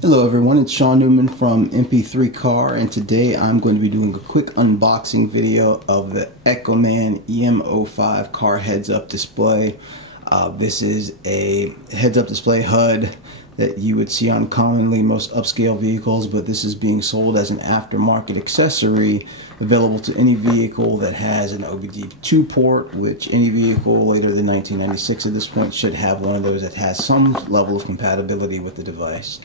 Hello everyone, it's Sean Newman from MP3 Car, and today I'm going to be doing a quick unboxing video of the Echoman EM05 car heads-up display. This is a heads-up display HUD that you would see on commonly most upscale vehicles, but this is being sold as an aftermarket accessory available to any vehicle that has an OBD-II port, which any vehicle later than 1996 at this point should have one of those that has some level of compatibility with the device.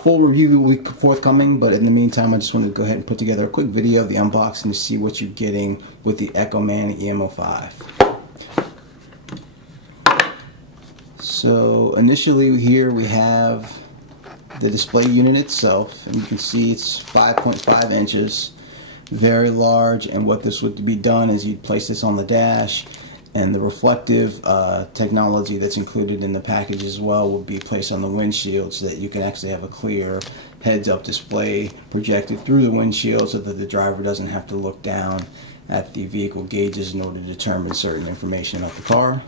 Full review will be forthcoming, but in the meantime I just wanted to go ahead and put together a quick video of the unboxing to see what you're getting with the Echoman EM05. So initially here we have the display unit itself, and you can see it's 5.5 inches, very large, and what this would be done is you'd place this on the dash, and the reflective technology that's included in the package as well will be placed on the windshield so that you can actually have a clear heads-up display projected through the windshield so that the driver doesn't have to look down at the vehicle gauges in order to determine certain information about the car.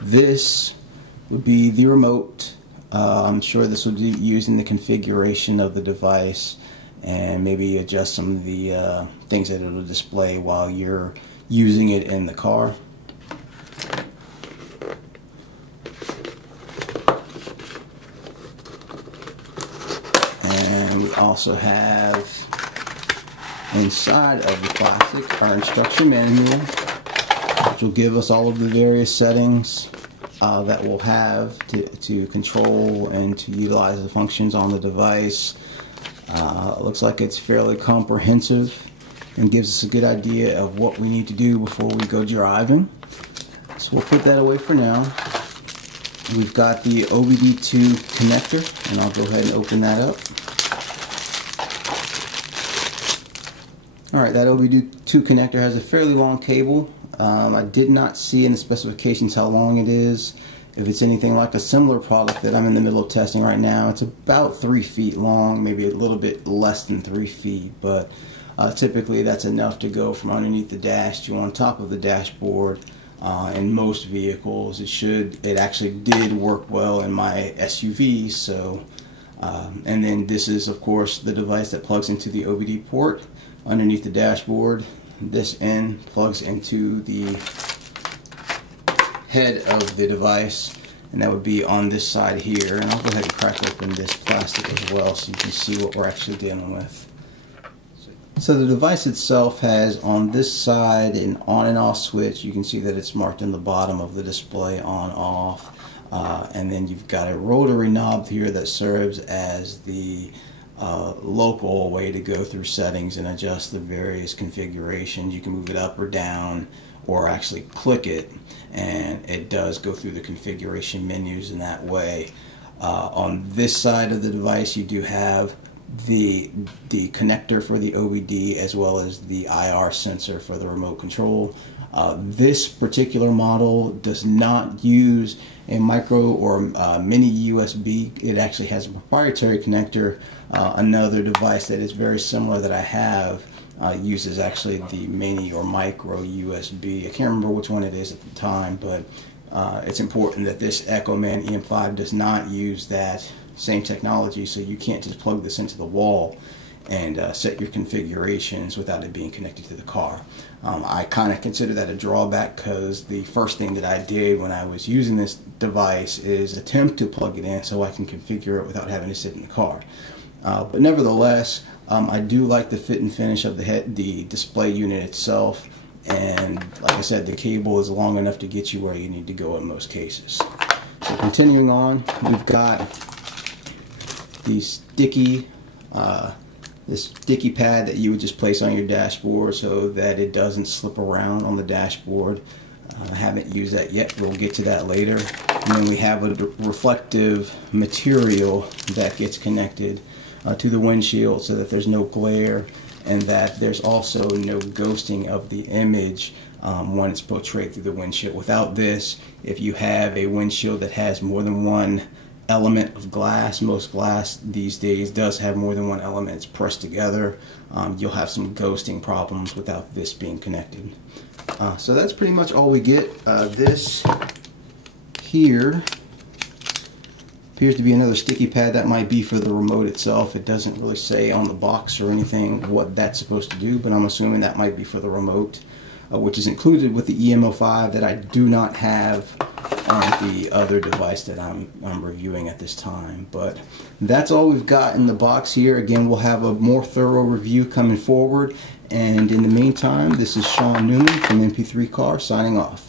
This would be the remote. I'm sure this will be used in the configuration of the device and maybe adjust some of the things that it will display while you're using it in the car. And we also have inside of the plastic our instruction manual, which will give us all of the various settings that we'll have to control and to utilize the functions on the device. It looks like it's fairly comprehensive and gives us a good idea of what we need to do before we go driving. So we'll put that away for now. We've got the OBD-II connector, and I'll go ahead and open that up. Alright, that OBD-II connector has a fairly long cable. I did not see in the specifications how long it is. If it's anything like a similar product that I'm in the middle of testing right now, it's about 3 feet long, maybe a little bit less than 3 feet, but typically that's enough to go from underneath the dash to on top of the dashboard. In most vehicles it actually did work well in my SUV. So and then this is of course the device that plugs into the OBD port underneath the dashboard. This end plugs into the head of the device, and that would be on this side here. And I'll go ahead and crack open this plastic as well so you can see what we're actually dealing with. So the device itself has on this side an on and off switch. You can see that it's marked in the bottom of the display on off, and then you've got a rotary knob here that serves as the local way to go through settings and adjust the various configurations. You can move it up or down or actually click it, and it does go through the configuration menus in that way. On this side of the device you do have the connector for the OBD as well as the IR sensor for the remote control. This particular model does not use a micro or mini USB. It actually has a proprietary connector. Another device that is very similar that I have uses actually the mini or micro USB. I can't remember which one it is at the time, but it's important that this Echoman EM05 does not use that same technology, so you can't just plug this into the wall and set your configurations without it being connected to the car. I kind of consider that a drawback because the first thing that I did when I was using this device is attempt to plug it in so I can configure it without having to sit in the car. But nevertheless, I do like the fit and finish of the display unit itself, and like I said, the cable is long enough to get you where you need to go in most cases. So continuing on, we've got the sticky this sticky pad that you would just place on your dashboard so that it doesn't slip around on the dashboard. I haven't used that yet, we'll get to that later. And then we have a reflective material that gets connected to the windshield so that there's no glare, and that there's also no ghosting of the image when it's portrayed through the windshield. Without this, if you have a windshield that has more than one element of glass, most glass these days does have more than one element, it's pressed together, you'll have some ghosting problems without this being connected. So that's pretty much all we get. This here Appears to be another sticky pad. That might be for the remote itself. It doesn't really say on the box or anything what that's supposed to do, but I'm assuming that might be for the remote, which is included with the EM05 that I do not have on the other device that I'm reviewing at this time. But that's all we've got in the box here. Again, we'll have a more thorough review coming forward, and in the meantime, this is Sean Newman from MP3 Car signing off.